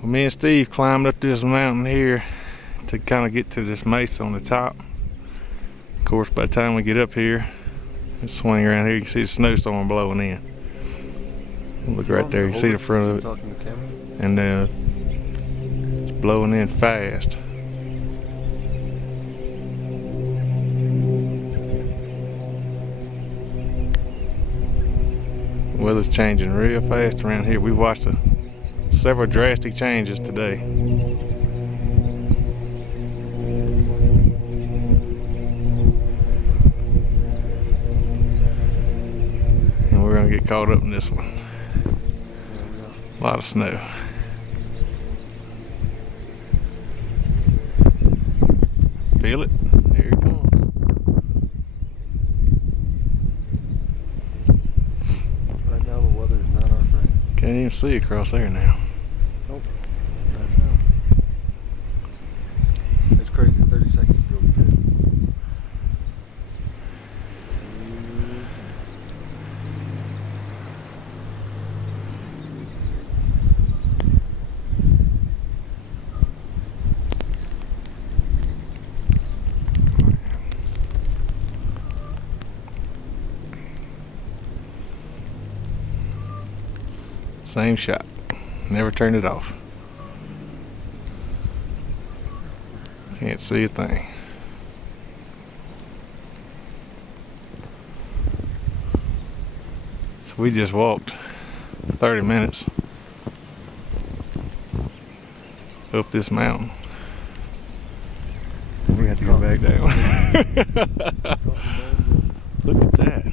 Well, me and Steve climbed up this mountain here to kind of get to this mesa on the top. Of course, by the time we get up here, let's swing around here, you can see the snowstorm blowing in. Look right there, you can see the front of it. And it's blowing in fast. Weather's changing real fast around here. We watched several drastic changes today. And we're gonna get caught up in this one. A lot of snow. Feel it? There it comes. Right now the weather is not our friend. Can't even see across there now. Nope. Not now. It's crazy. 30 seconds ago we could. Same shot. Never turned it off. Can't see a thing. So we just walked 30 minutes up this mountain. We have to go back down. Look at that.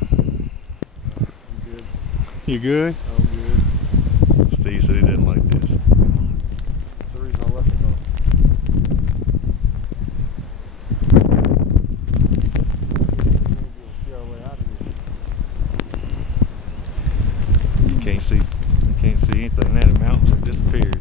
You good? I'm good. Steve said he didn't like this. That's the reason I left it though. See our way out of here. You can't see anything. Now the mountains have disappeared.